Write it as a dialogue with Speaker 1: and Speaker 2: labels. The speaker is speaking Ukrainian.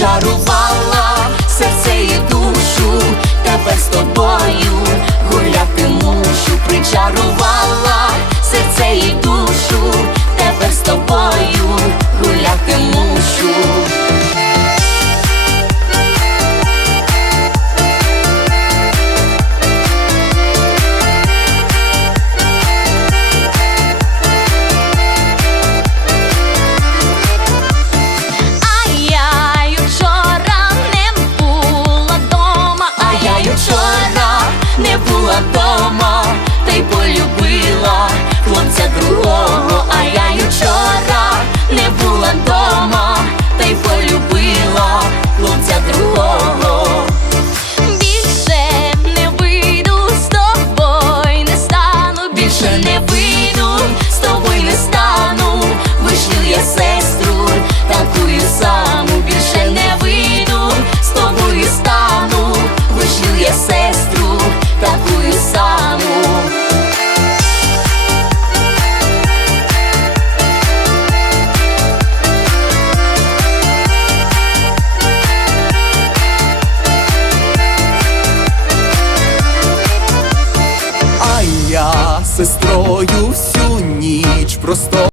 Speaker 1: Shahrukh сестрою всю ніч просто.